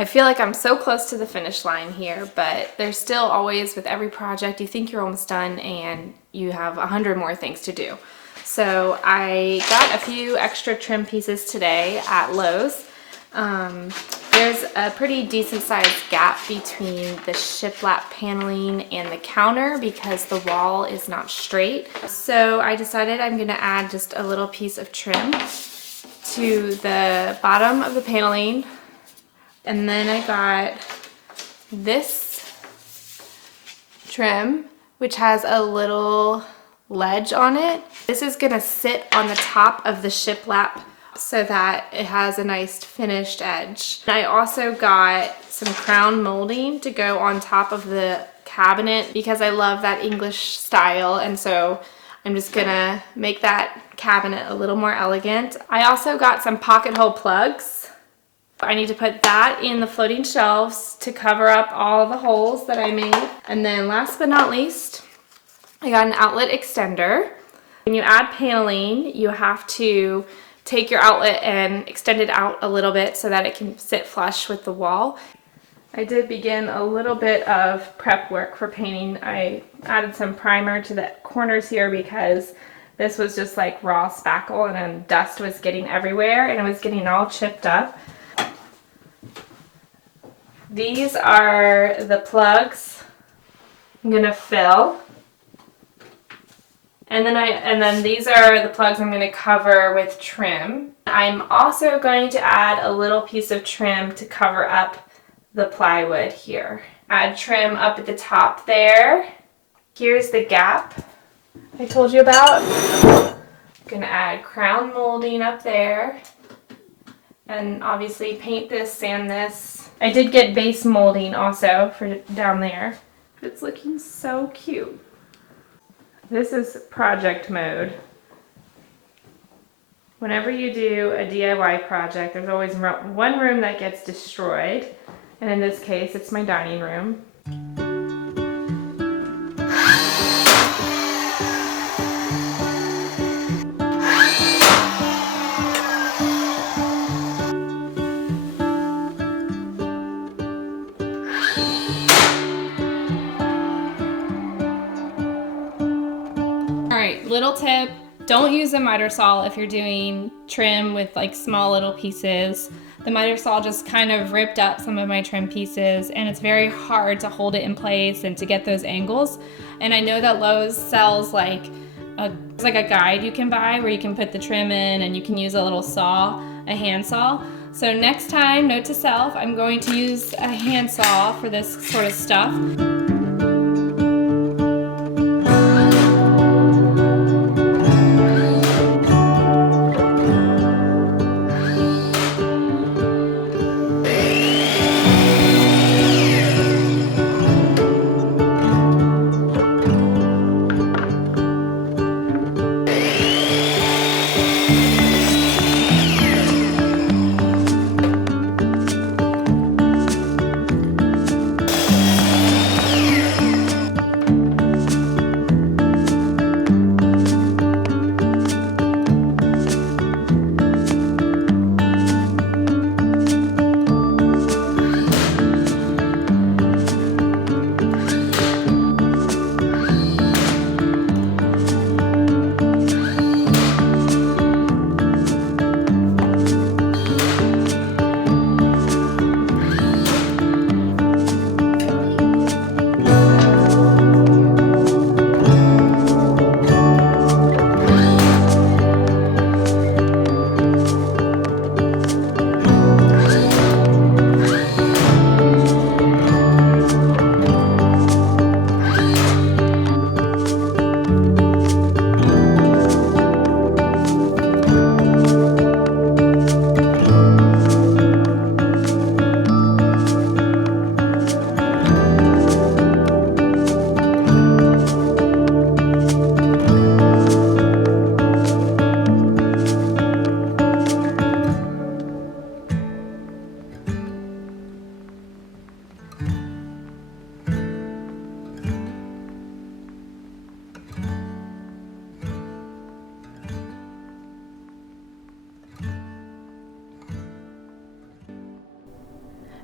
I feel like I'm so close to the finish line here, but there's still always, with every project, you think you're almost done and you have 100 more things to do. So I got a few extra trim pieces today at Lowe's. There's a pretty decent sized gap between the shiplap paneling and the counter because the wall is not straight. So I decided I'm gonna add just a little piece of trim to the bottom of the paneling. And then I got this trim, which has a little ledge on it. This is gonna sit on the top of the shiplap so that it has a nice finished edge. I also got some crown molding to go on top of the cabinet because I love that English style, and so I'm just gonna make that cabinet a little more elegant. I also got some pocket hole plugs. I need to put that in the floating shelves to cover up all the holes that I made. And then last but not least, I got an outlet extender. When you add paneling, you have to take your outlet and extend it out a little bit so that it can sit flush with the wall. I did begin a little bit of prep work for painting. I added some primer to the corners here because this was just like raw spackle and then dust was getting everywhere and it was getting all chipped up. These are the plugs I'm gonna fill. And then these are the plugs I'm going to cover with trim. I'm also going to add a little piece of trim to cover up the plywood here. Add trim up at the top there. Here's the gap I told you about. I'm going to add crown molding up there. And obviously paint this, sand this. I did get base molding also for down there. It's looking so cute. This is project mode. Whenever you do a DIY project, there's always one room that gets destroyed. And in this case, it's my dining room. Little tip, don't use a miter saw if you're doing trim with like small little pieces. The miter saw just kind of ripped up some of my trim pieces and it's very hard to hold it in place and to get those angles. And I know that Lowe's sells like a guide you can buy where you can put the trim in and you can use a little saw, a hand saw. So next time, note to self, I'm going to use a hand saw for this sort of stuff.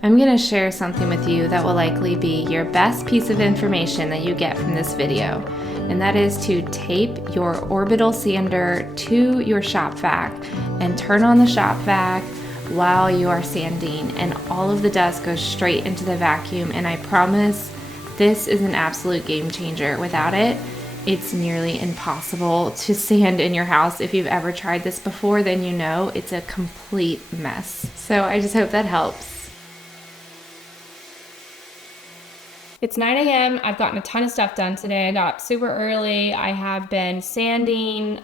I'm going to share something with you that will likely be your best piece of information that you get from this video, and that is to tape your orbital sander to your shop vac and turn on the shop vac while you are sanding, and all of the dust goes straight into the vacuum. And I promise this is an absolute game changer. Without it, it's nearly impossible to sand in your house. If you've ever tried this before, then you know it's a complete mess. So I just hope that helps. It's 9 a.m. I've gotten a ton of stuff done today. I got up super early. I have been sanding,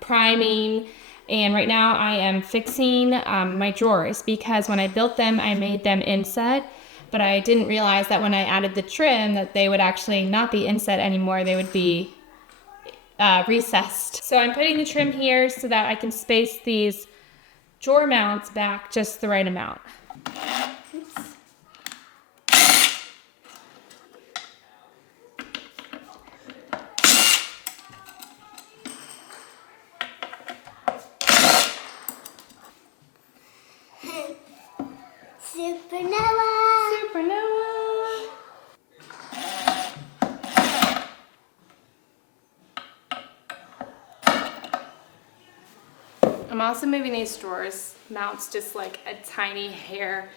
priming, and right now I am fixing my drawers, because when I built them, I made them inset, but I didn't realize that when I added the trim that they would actually not be inset anymore. They would be recessed. So I'm putting the trim here so that I can space these drawer mounts back just the right amount. Oops. Supernova! I'm also moving these drawers mounts just like a tiny hair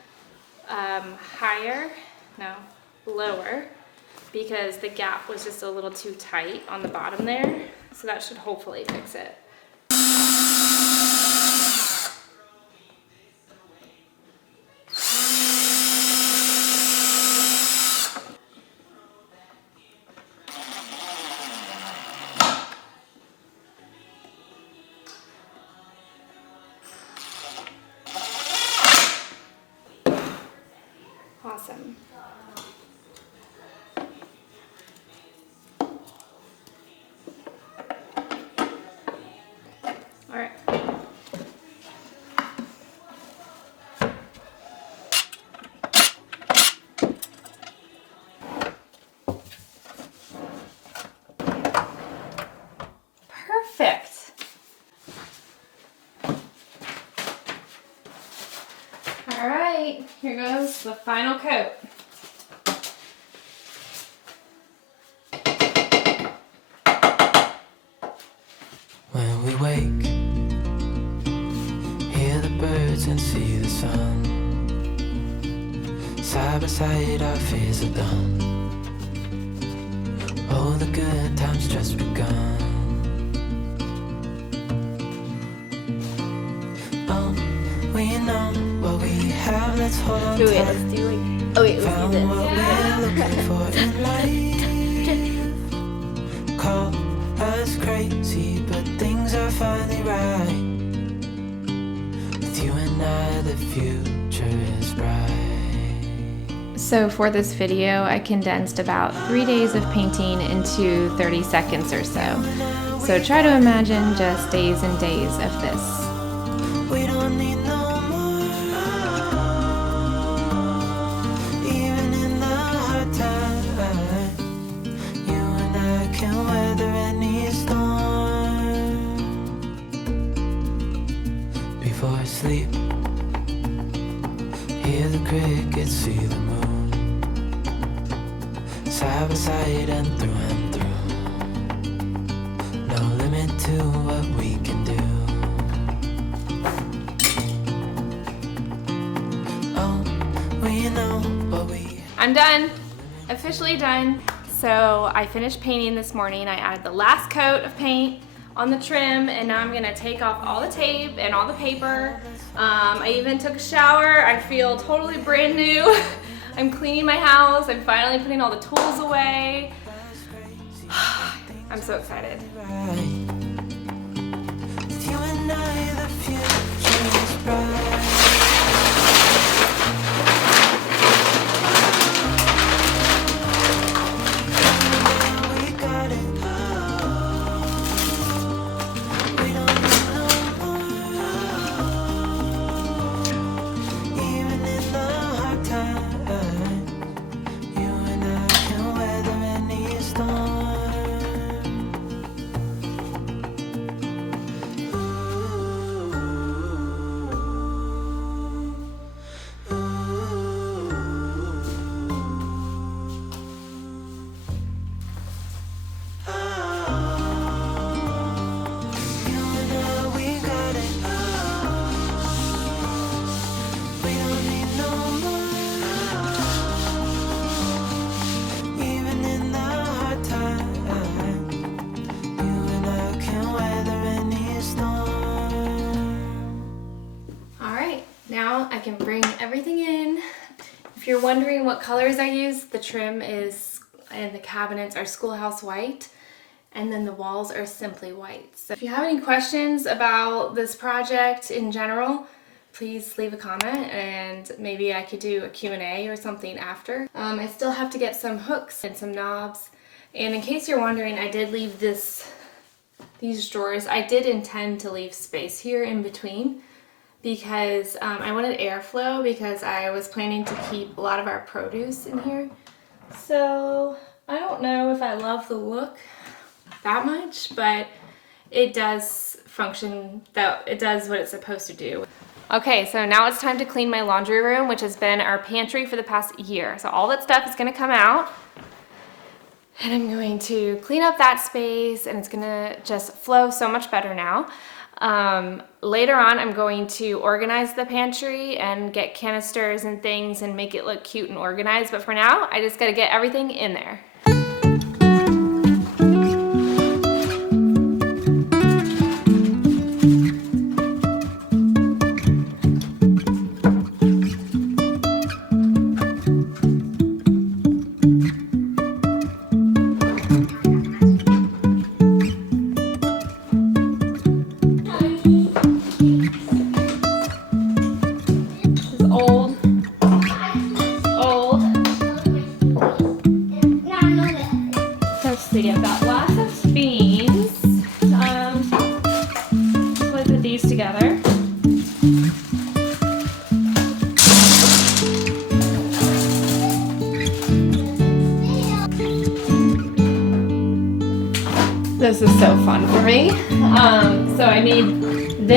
lower, because the gap was just a little too tight on the bottom there. So that should hopefully fix it. Awesome. All right. Perfect. All right, here goes the final coat. When we wake, hear the birds and see the sun. Side by side our fears are done. Oh, the good times just begun. Oh, we know what we have, let's hold on tight. Let's do like, oh wait, let's do Found this. what we're looking for in life. Call us crazy, but things are finally right. With you and I, the future is bright. So for this video, I condensed about 3 days of painting into 30 seconds or so. So try to imagine just days and days of this. We don't need no more. Even in the hard times, you and I can weather any storm. Before I sleep, hear the crickets, see the moon. Side by side and through. No limit to what we can do. I'm done, officially done. So I finished painting this morning. I added the last coat of paint on the trim, and now I'm gonna take off all the tape and all the paper. I even took a shower. I feel totally brand new. I'm cleaning my house. I'm finally putting all the tools away. I'm so excited. With you and I, the future is bright. I can bring everything in. If you're wondering what colors I use, the trim is, and the cabinets are Schoolhouse White, and then the walls are simply white. So if you have any questions about this project in general, please leave a comment and maybe I could do a Q&A or something after. I still have to get some hooks and some knobs. And in case you're wondering, I did leave these drawers. I did intend to leave space here in between because I wanted airflow because I was planning to keep a lot of our produce in here. So I don't know if I love the look that much, but it does function, it does what it's supposed to do. Okay, so now it's time to clean my laundry room, which has been our pantry for the past year. So all that stuff is gonna come out, and I'm going to clean up that space, and it's gonna just flow so much better now. Later on, I'm going to organize the pantry and get canisters and things and make it look cute and organized, but for now, I just gotta get everything in there. I've got lots of beans. Put these together. This is so fun for me. So I need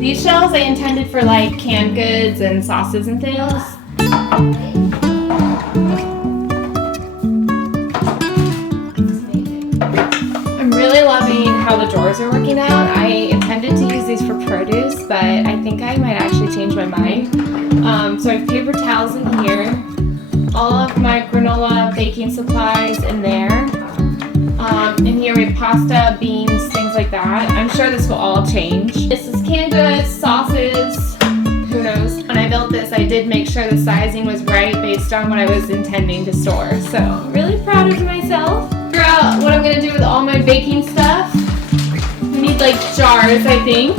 these shelves I intended for like canned goods and sauces and things. Really loving how the drawers are working out. I intended to use these for produce, but I think I might actually change my mind. So I have paper towels in here, all of my granola baking supplies in there. In here we have pasta, beans, things like that. I'm sure this will all change. This is canned goods, sauces, who knows. When I built this, I did make sure the sizing was right based on what I was intending to store. So I'm really proud of myself. Figure out what I'm gonna do with all my baking stuff. We need like jars, I think,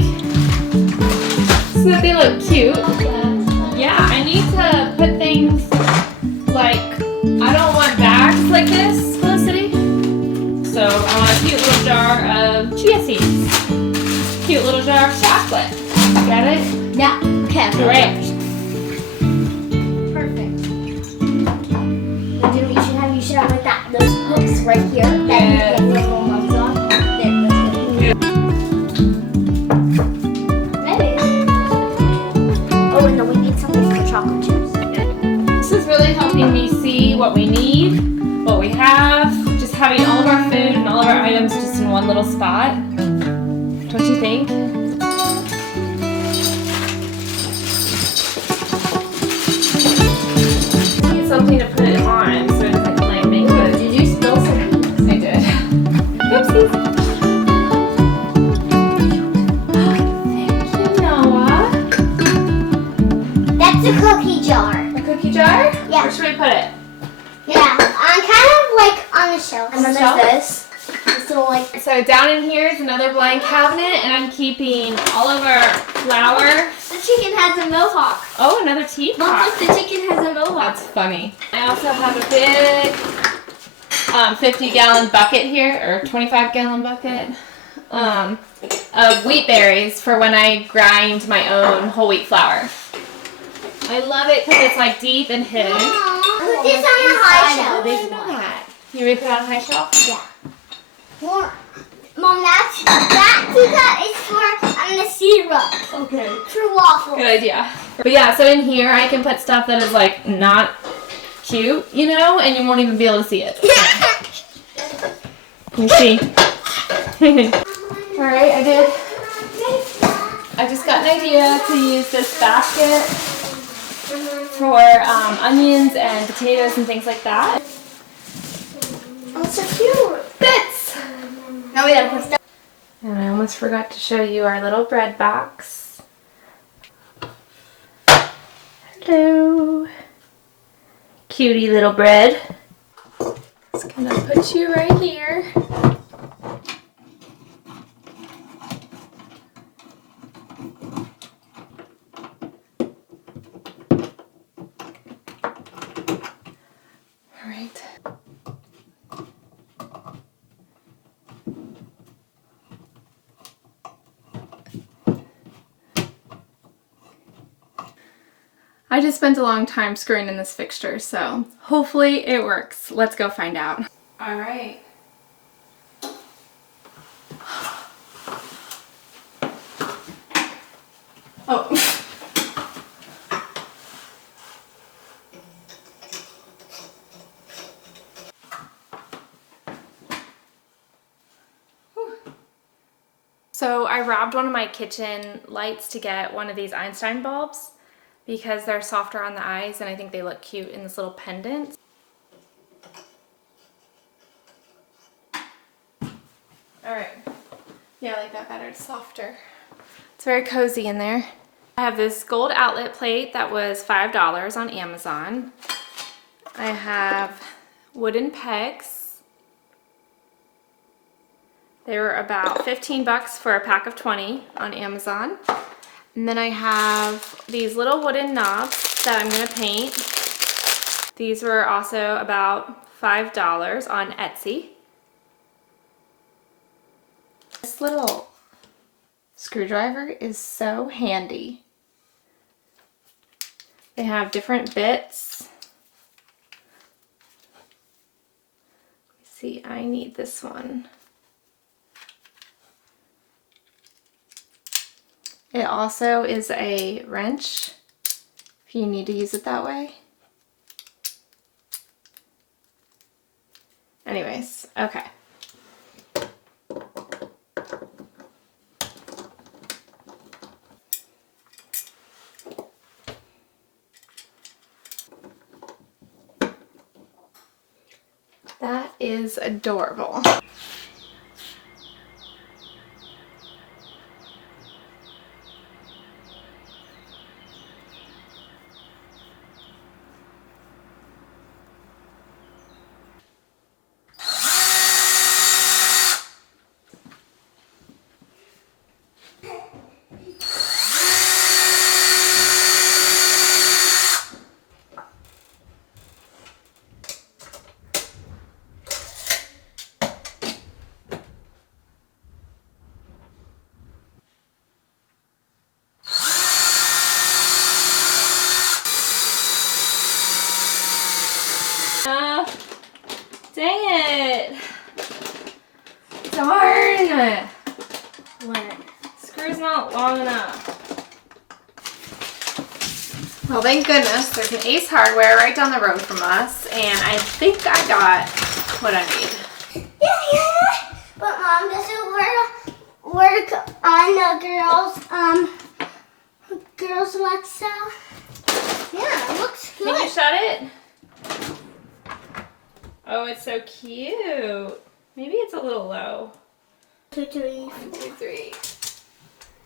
so that they look cute. Yeah, I need to put things like, I don't want bags like this, Felicity. So I want a cute little jar of chia seeds. Cute little jar of chocolate. Got it? Yeah. Okay. Great. You should have like that. Those hooks right here. That Yeah. you can put little mugs on. There, that's good. Maybe. Oh, and then we need something for chocolate chips. This is really helping me see what we need, what we have, just having all of our food and all of our items just in one little spot. Don't you think? Need something to put it on so it doesn't like make good. Did you spill some? I did. Oopsies. Thank you, Noah. That's a cookie jar. A cookie jar? Yeah. Where should we put it? Yeah. I'm kind of like on the shelf. And then Shelf? there's this. This little like. So down in here is another blind cabinet, and I'm keeping all of our flour. The chicken has a mohawk. Oh, another teapot. Look, the chicken has a mohawk. That's funny. I also have a big 50-gallon bucket here, or 25-gallon bucket of wheat berries for when I grind my own whole wheat flour. I love it because it's like deep and hidden. Put this on a high shelf. I didn't know that. You ready to put it on a high shelf? Yeah. More. Mom, that teacup is for the syrup. Okay. For waffles. Good idea. But yeah, so in here I can put stuff that is like not cute, you know, and you won't even be able to see it. You see. Alright, I just got an idea to use this basket for onions and potatoes and things like that. Oh, so cute. Fits! Now we gotta put stuff. And I almost forgot to show you our little bread box. Hello. Cutie little bread. Just gonna put you right here. All right. I just spent a long time screwing in this fixture, so hopefully it works. Let's go find out. All right. Oh. So I robbed one of my kitchen lights to get one of these Einstein bulbs because they're softer on the eyes and I think they look cute in this little pendant. All right. Yeah, I like that better. It's softer. It's very cozy in there. I have this gold outlet plate that was $5 on Amazon. I have wooden pegs. They were about 15 bucks for a pack of 20 on Amazon. And then I have these little wooden knobs that I'm gonna paint. These were also about $5 on Etsy. This little screwdriver is so handy. They have different bits. Let's see, I need this one. It also is a wrench if you need to use it that way. Anyways, okay. That is adorable. Dang it! Darn! What? Screw's not long enough. Well, thank goodness there's an Ace Hardware right down the road from us, and I think I got what I need. Yeah. But Mom, does it work on the girls' Alexa? Yeah, it looks good. Can you shut it? Oh, it's so cute. Maybe it's a little low. 2, 3. 1, 2, 3.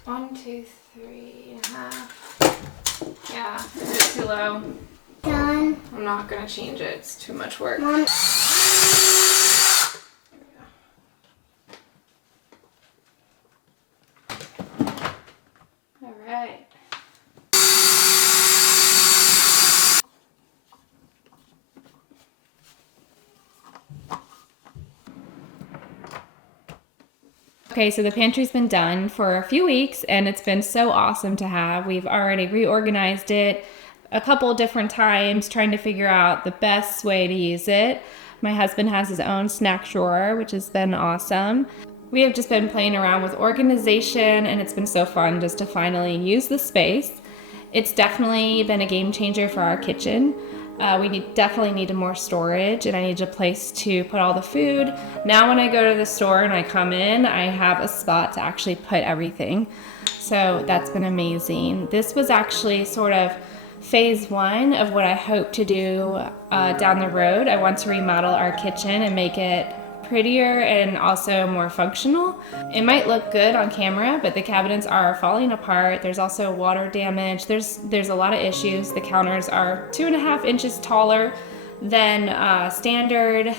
1, 2, 3.5. Yeah, it's too low. Done. I'm not gonna change it. It's too much work. Mom. All right. Okay, so the pantry's been done for a few weeks and it's been so awesome to have. We've already reorganized it a couple different times, trying to figure out the best way to use it. My husband has his own snack drawer, which has been awesome. We have just been playing around with organization and it's been so fun just to finally use the space. It's definitely been a game changer for our kitchen. We definitely needed more storage and I needed a place to put all the food. Now when I go to the store and I come in, I have a spot to actually put everything. So that's been amazing. This was actually sort of phase 1 of what I hope to do down the road. I want to remodel our kitchen and make it prettier and also more functional. It might look good on camera, but the cabinets are falling apart. There's also water damage. There's a lot of issues. The counters are 2.5 inches taller than standard.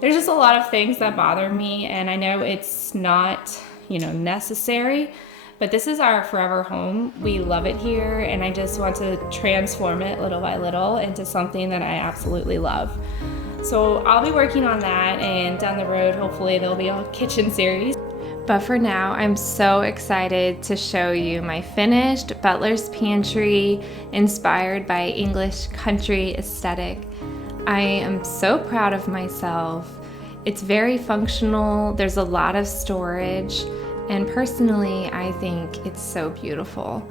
There's just a lot of things that bother me, and I know it's not, necessary, but this is our forever home. We love it here, and I just want to transform it little by little into something that I absolutely love. So I'll be working on that, and down the road, hopefully there'll be a kitchen series. But for now, I'm so excited to show you my finished Butler's Pantry inspired by English country aesthetic. I am so proud of myself. It's very functional, there's a lot of storage, and personally, I think it's so beautiful.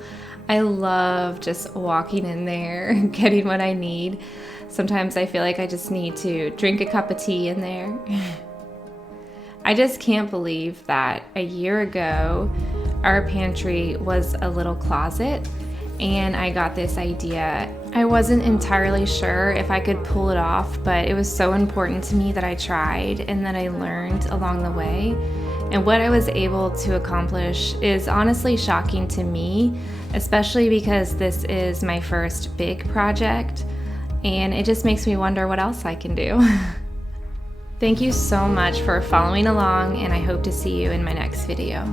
I love just walking in there, getting what I need. Sometimes I feel like I just need to drink a cup of tea in there. I just can't believe that a year ago, our pantry was a little closet, and I got this idea. I wasn't entirely sure if I could pull it off, but it was so important to me that I tried and that I learned along the way. And what I was able to accomplish is honestly shocking to me, especially because this is my first big project, and it just makes me wonder what else I can do. Thank you so much for following along, and I hope to see you in my next video.